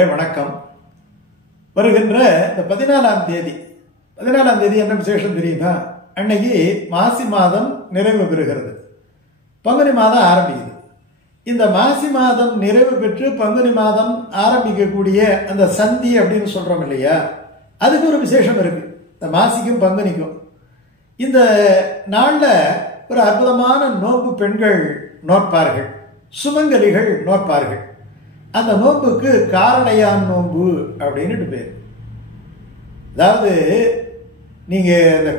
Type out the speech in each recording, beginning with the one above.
வணக்கம். வருகின்ற இந்த 14ஆம் தேதி என்ன விசேஷம் தெரியுமா? அன்னைக்கு மாசி மாதம் நிறைவு பெறுகிறது, பங்குனி மாதம் ஆரம்பிக்குது. இந்த மாசி மாதம் நிறைவு பெற்று பங்குனி மாதம் ஆரம்பிக்கக்கூடிய அந்த சந்தி அப்படின்னு சொல்றோம் இல்லையா, அதுக்கு ஒரு விசேஷம் இருக்கு. இந்த மாசிக்கும் பங்குனிக்கும் இந்த நாள்ல ஒரு அற்புதமான நோன்பு பெண்கள் நோற்பார்கள், சுமங்கலிகள் நோற்பார்கள். அந்த நோன்புக்கு காரடையான் நோன்பு அப்படின்னு பேர். அதாவது நீங்க இந்த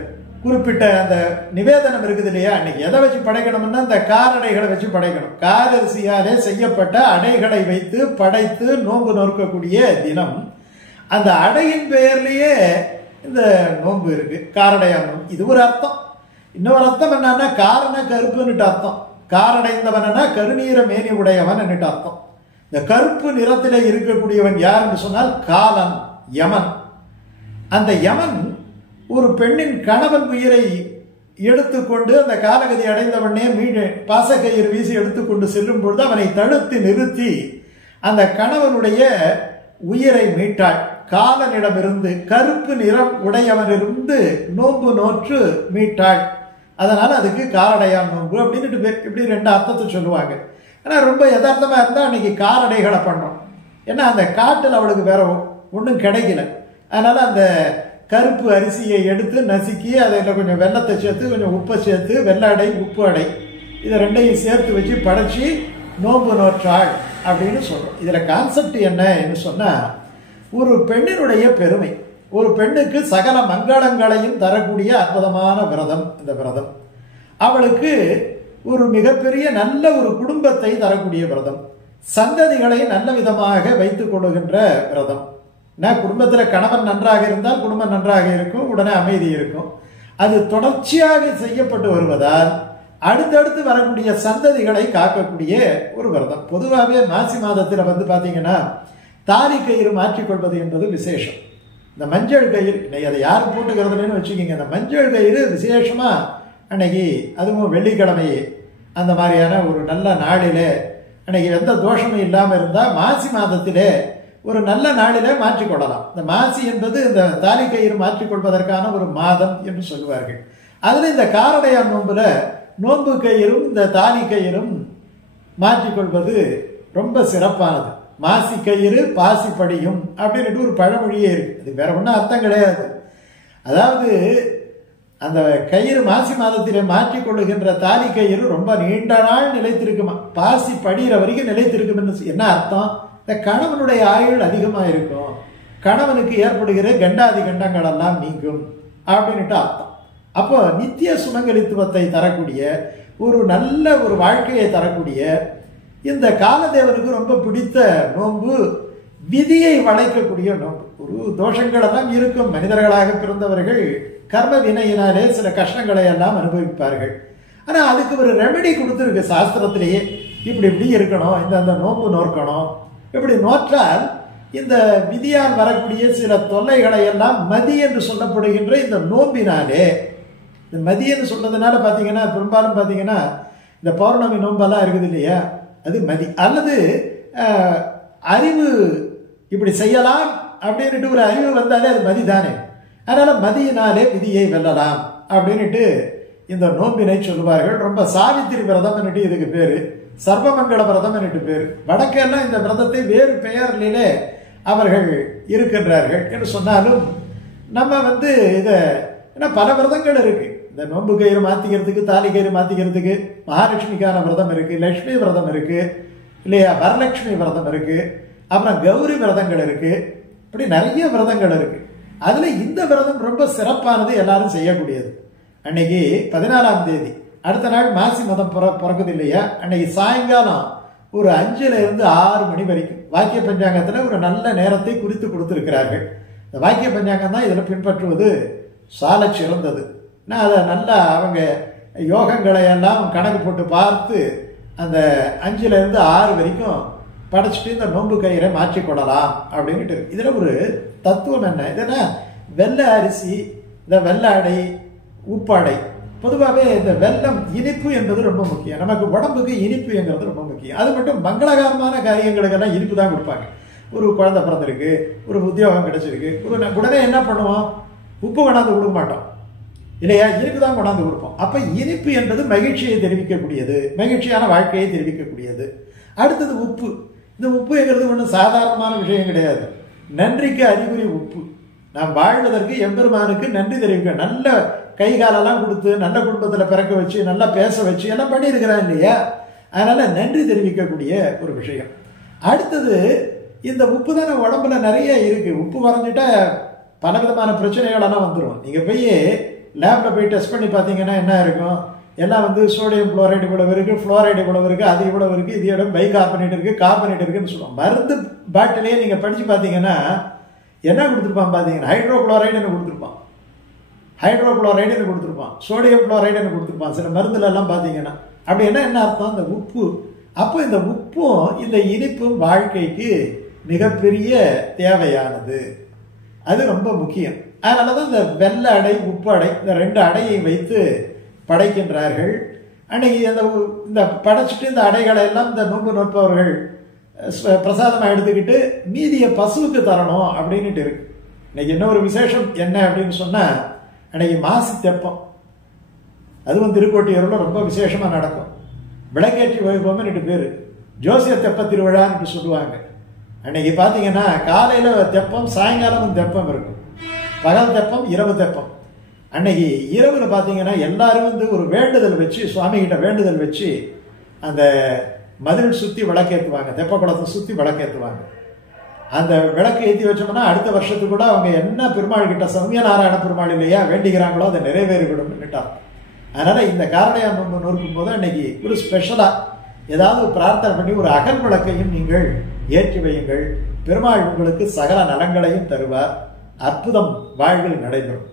குறிப்பிட்ட அந்த நிவேதனம் இருக்குது இல்லையா, அன்னைக்கு எதை வச்சு படைக்கணும்னா இந்த காரடைகளை வச்சு படைக்கணும். காரரிசியாலே செய்யப்பட்ட அடைகளை வைத்து படைத்து நோன்பு நோக்கக்கூடிய தினம். அந்த அடையின் பெயர்லயே இந்த நோன்பு இருக்கு, காரடையான் நோன்பு. இது ஒரு அர்த்தம். இன்னொரு அர்த்தம் என்னன்னா காரண கருப்புன்னுட்டு அர்த்தம். காரடைந்தவனா கருநீர மேனி உடையவன் என்னட்டு அர்த்தம். இந்த கருப்பு நிறத்திலே இருக்கக்கூடியவன் யார் என்று சொன்னால் காலன், யமன். அந்த யமன் ஒரு பெண்ணின் கணவன் உயிரை எடுத்துக்கொண்டு அந்த காலகதி அடைந்தவனே பாசக்கயிறு வீசி எடுத்துக்கொண்டு செல்லும் பொழுது அவனை தடுத்து நிறுத்தி அந்த கணவனுடைய உயிரை மீட்டாள். காலனிடமிருந்து, கருப்பு நிறம் உடையவனிருந்து நோன்பு நோற்று மீட்டாள். அதனால அதுக்கு காரடையான் நோன்பு அப்படின்னு இப்படி ரெண்டு அர்த்தத்தை சொல்லுவாங்க. ஆனால் ரொம்ப யதார்த்தமாக இருந்தால் அன்னைக்கு காரடைகளை பண்ணோம். ஏன்னா அந்த காட்டில் அவளுக்கு வேற ஒன்றும் கிடைக்கல. அதனால அந்த கருப்பு அரிசியை எடுத்து நசுக்கி அதில் கொஞ்சம் வெள்ளத்தை சேர்த்து கொஞ்சம் உப்பை சேர்த்து வெள்ளை அடை உப்பு அடை இதை ரெண்டையும் சேர்த்து வச்சு படைச்சி நோன்பு நோற்றாள் அப்படின்னு சொல்கிறோம். இதில் கான்செப்ட் என்ன சொன்னால், ஒரு பெண்ணினுடைய பெருமை, ஒரு பெண்ணுக்கு சகல மங்களங்களையும் தரக்கூடிய அற்புதமான விரதம் இந்த விரதம். அவளுக்கு ஒரு மிகப்பெரிய நல்ல ஒரு குடும்பத்தை தரக்கூடிய விரதம், சந்ததிகளை நல்ல விதமாக வைத்துக் கொள்ளுகின்ற விரதம். குடும்பத்தில் கணவன் நன்றாக இருந்தால் குடும்பம் நன்றாக இருக்கும், உடனே அமைதி இருக்கும். அது தொடர்ச்சியாக செய்யப்பட்டு வருவதால் அடுத்தடுத்து வரக்கூடிய சந்ததிகளை காக்கக்கூடிய ஒரு விரதம். பொதுவாகவே மாசி மாதத்தில் பார்த்தீங்கன்னா தாலி கயிறு மாற்றிக்கொள்வது என்பது விசேஷம். இந்த மஞ்சள் கயிறு அதை யார் போட்டுக்கிறதுன்னு வச்சுக்கிங்க. இந்த மஞ்சள் கயிறு விசேஷமா அன்னைக்கு, அதுவும் வெள்ளிக்கிழமை அந்த மாதிரியான ஒரு நல்ல நாளிலே, அன்னைக்கு எந்த தோஷமும் இல்லாமல் இருந்தால் மாசி மாதத்திலே ஒரு நல்ல நாளிலே மாற்றிக்கொள்ளலாம். இந்த மாசி என்பது இந்த தாலி கயிறு மாற்றிக்கொள்வதற்கான ஒரு மாதம் என்று சொல்லுவார்கள். அதில் இந்த காரடையான் நோன்புல நோன்பு கயிறும் இந்த தாலி கயிறும் மாற்றிக்கொள்வது ரொம்ப சிறப்பானது. மாசி கயிறு பாசி படியும் அப்படின்ட்டு ஒரு பழமொழியே இருக்கு. அது வேற ஒன்றும் அர்த்தம் கிடையாது. அதாவது அந்த கயிறு மாசி மாதத்திலே மாற்றிக்கொள்ளுகின்ற தாலி கயிறு ரொம்ப நீண்ட நாள் நிலைத்திருக்குமா, பாசி படிகிற வரைக்கும் நிலைத்திருக்கும். என்ன அர்த்தம்? இந்த கணவனுடைய ஆயுள் அதிகமாக இருக்கும், கணவனுக்கு ஏற்படுகிற கண்டாதி கண்டங்கள் எல்லாம் நீங்கும் அப்படின்ட்டு அர்த்தம். அப்போ நித்திய சுமங்கலித்துவத்தை தரக்கூடிய ஒரு நல்ல ஒரு வாழ்க்கையை தரக்கூடிய இந்த காலதேவனுக்கு ரொம்ப பிடித்த நோன்பு, விதியை வளைக்கக்கூடிய நோன்பு. ஒரு தோஷங்கள் எல்லாம் இருக்கும். மனிதர்களாக பிறந்தவர்கள் கர்ம வினையினாலே சில கஷ்டங்களை எல்லாம் அனுபவிப்பார்கள். ஆனால் அதுக்கு ஒரு ரெமெடி கொடுத்துருக்கு சாஸ்திரத்திலேயே. இப்படி இருக்கணும், இந்த நோன்பு நோக்கணும். இப்படி நோற்றால் இந்த விதியால் வரக்கூடிய சில தொல்லைகளை எல்லாம் மதி என்று சொல்லப்படுகின்ற இந்த நோம்பினாலே, இந்த மதி என்று சொல்றதுனால பார்த்தீங்கன்னா பெரும்பாலும் பார்த்தீங்கன்னா இந்த பௌர்ணமி நோம்பெல்லாம் இருக்குது இல்லையா, அது மதி. அல்லது அறிவு, இப்படி செய்யலாம் அப்படின்ட்டு ஒரு அறிவு வந்தாலே அது மதி தானே. அதனால மதியினாலே விதியை வெல்லலாம் அப்படின்ட்டு இந்த நோம்பினை சொல்லுவார்கள். ரொம்ப சாவித்திரி விரதம் இதுக்கு பேரு, சர்வமங்கல விரதம் பேரு. வடக்கெல்லாம் இந்த விரதத்தை வேறு பெயர்களிலே அவர்கள் இருக்கின்றார்கள் என்று சொன்னாலும் நம்ம இதை பல விரதங்கள் இருக்கு. இந்த நோன்பு கயிறு மாத்திக்கிறதுக்கு, தாலி கயிறு மாத்திக்கிறதுக்கு மகாலட்சுமிக்கான விரதம் இருக்கு, லட்சுமி விரதம் இருக்கு இல்லையா, வரலட்சுமி விரதம் இருக்கு, அப்புறம் கௌரி விரதங்கள் இருக்கு. இப்படி நிறைய விரதங்கள் இருக்கு. அதுல இந்த விரதம் ரொம்ப சிறப்பானது, எல்லாரும் செய்யக்கூடியது. அன்னைக்கு 14ஆம் தேதி, அடுத்த நாள் மாசி மதம் பிறக்குது இல்லையா, அன்னைக்கு சாயங்காலம் ஒரு 5லிருந்து 6 மணி வரைக்கும் வாக்கிய பஞ்சாங்கத்துல ஒரு நல்ல நேரத்தை குறித்து கொடுத்திருக்கிறார்கள். இந்த வாக்கிய பஞ்சாங்கம் தான் இதுல பின்பற்றுவது சால சிறந்தது. அதை நல்லா அவங்க யோகங்களை எல்லாம் கணக்கு போட்டு பார்த்து அந்த 5லிருந்து 6 வரைக்கும் படைச்சிட்டு இந்த நோன்பு கயிறை மாற்றிக்கொள்ளலாம் அப்படின்ட்டு. இதுல ஒரு தத்துவம் என்ன, இதுனா வெள்ளை அரிசி, இந்த வெள்ளை அடை, உப்பாடை. பொதுவாகவே இந்த வெல்லம், இனிப்பு என்பது ரொம்ப முக்கியம். நமக்கு உடம்புக்கு இனிப்புங்கிறது ரொம்ப முக்கியம். அது மட்டும் மங்களகரமான காரியங்களுக்கெல்லாம் இனிப்பு தான் கொடுப்பாங்க. ஒரு குழந்தை பிறந்திருக்கு, ஒரு உத்தியோகம் கிடைச்சிருக்கு, உடனே என்ன பண்ணுவோம்? உப்பு கொண்டாந்து கொடுக்க மாட்டோம் இல்லையா? இனிப்பு தான் கொண்டாந்து கொடுப்போம். அப்போ இனிப்பு என்பது மகிழ்ச்சியை தெரிவிக்கக்கூடியது, மகிழ்ச்சியான வாழ்க்கையை தெரிவிக்கக்கூடியது. அடுத்தது உப்பு. இந்த உப்புங்கிறது ஒன்றும் சாதாரணமான விஷயம் கிடையாது. நன்றிக்கு அறிகுறி உப்பு. நாம் வாழ்வதற்கு எம்பெருமானுக்கு நன்றி தெரிவிக்க, நல்ல கை காலெல்லாம் கொடுத்து நல்ல குடும்பத்தில் பிறக்க வச்சு நல்லா பேச வச்சு எல்லாம் பண்ணியிருக்கிறான் இல்லையா? அதனால நன்றி தெரிவிக்கக்கூடிய ஒரு விஷயம். அடுத்தது இந்த உப்பு தானே உடம்புல நிறைய இருக்கு. உப்பு குறைஞ்சிட்டா பலவிதமான பிரச்சனைகளெல்லாம் வந்துடும். நீங்கள் போய் லேபில் போய் டெஸ்ட் பண்ணி பார்த்தீங்கன்னா என்ன இருக்கும்? எல்லாம் சோடியம் குளோரைடு இவ்வளவு இருக்குது, ஃப்ளோரைடு இவ்வளவு இருக்குது, அது இவ்வளவு இருக்குது, இது இடம் பைகார்பனேட் இருக்குது, கார்பனேட் இருக்குன்னு சொல்லுவோம். மருந்து பாட்டிலேயே நீங்கள் படித்து பார்த்தீங்கன்னா என்ன கொடுத்துருப்பான் பார்த்தீங்கன்னா ஹைட்ரோகுளோரைடுன்னு கொடுத்துருப்பான், ஹைட்ரோகுளோரைடுன்னு கொடுத்துருப்பான், சோடியம் குளோரைடுன்னு கொடுத்துருப்பான் சில மருந்துலெல்லாம் பார்த்தீங்கன்னா. அப்படின்னா என்ன அர்த்தம்? இந்த உப்பு. அப்போ இந்த உப்பும் இந்த இனிப்பும் வாழ்க்கைக்கு மிகப்பெரிய தேவையானது. அது ரொம்ப முக்கியம். அதனால தான் இந்த வெள்ளை அடை, உப்பு அடை, இந்த 2 அடையை வைத்து படைக்கின்றார்கள். அன்னைக்கு இந்த படைச்சிட்டு இந்த அடைகளை எல்லாம் இந்த நோன்பு நோற்பவர்கள் பிரசாதமாக எடுத்துக்கிட்டு மீதியை பசுவுக்கு தரணும் அப்படின்ட்டு இருக்கு. இன்னைக்கு என்ன ஒரு விசேஷம் என்ன அப்படின்னு சொன்னால், அன்னைக்கு மாசி தெப்பம், அதுவும் திருக்கோட்டியூரில் ரொம்ப விசேஷமாக நடக்கும். விளக்கேற்றி வைப்போம்னு பேர், ஜோசிய தெப்ப திருவிழான்னு சொல்லுவாங்க. அன்னைக்கு பார்த்தீங்கன்னா காலையில் தெப்பம், சாயங்காலமும் தெப்பம் இருக்கும். பகல் தெப்பம், இரவு தெப்பம். அன்னைக்கு இரவுல பார்த்தீங்கன்னா எல்லாரும் ஒரு வேண்டுதல் வச்சு, சுவாமி கிட்ட வேண்டுதல் வச்சு அந்த மதில் சுற்றி விளக்கேற்றுவாங்க, தெப்ப குளத்தை சுற்றி விளக்கேற்றுவாங்க. அந்த விளக்கு ஏற்றி வச்சோம்னா அடுத்த வருஷத்துக்குள்ள அவங்க என்ன பெருமாள் கிட்ட சௌமிய நாராயண பெருமாள் இல்லையா வேண்டிக்கிறாங்களோ அதை நிறைவேறிவிடும் கிட்டார். அதனால இந்த காரணையா நோன்பு நோக்கும் போது அன்னைக்கு ஒரு ஸ்பெஷலா ஏதாவது பிரார்த்தனை பண்ணி ஒரு அகல் விளக்கையும் நீங்கள் ஏற்றி வையுங்கள். பெருமாள் உங்களுக்கு சகல நலங்களையும் தருவார். அற்புதம் வாழ்வில் நடைபெறும்.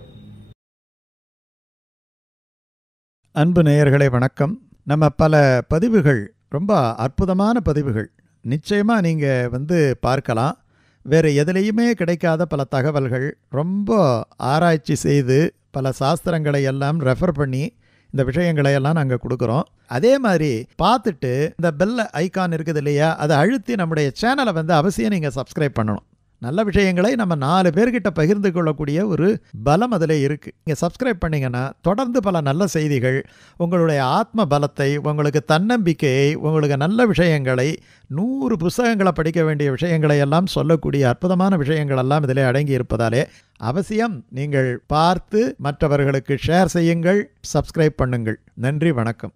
அன்பு நேயர்களே வணக்கம். நம்ம பல பதிவுகள், ரொம்ப அற்புதமான பதிவுகள் நிச்சயமாக நீங்கள் பார்க்கலாம். வேறு எதுலேயுமே கிடைக்காத பல தகவல்கள், ரொம்ப ஆராய்ச்சி செய்து பல சாஸ்திரங்களை எல்லாம் ரெஃபர் பண்ணி இந்த விஷயங்களை எல்லாம் நாங்கள் கொடுக்குறோம். அதே மாதிரி பார்த்துட்டு இந்த பெல் ஐக்கான் இருக்குது இல்லையா, அதை அழுத்தி நம்முடைய சேனலை அவசியம் நீங்கள் சப்ஸ்கிரைப் பண்ணணும். நல்ல விஷயங்களை நம்ம 4 பேர்கிட்ட பகிர்ந்து கொள்ளக்கூடிய ஒரு பலம் அதில் இருக்குது. நீங்கள் சப்ஸ்கிரைப் பண்ணிங்கன்னா தொடர்ந்து பல நல்ல செய்திகள், உங்களுடைய ஆத்ம பலத்தை, உங்களுக்கு தன்னம்பிக்கையை, உங்களுக்கு நல்ல விஷயங்களை, 100 புத்தகங்களை படிக்க வேண்டிய விஷயங்களை எல்லாம் சொல்லக்கூடிய அற்புதமான விஷயங்கள் எல்லாம் இதில் அடங்கி இருப்பதாலே அவசியம் நீங்கள் பார்த்து மற்றவர்களுக்கு ஷேர் செய்யுங்கள், சப்ஸ்கிரைப் பண்ணுங்கள். நன்றி, வணக்கம்.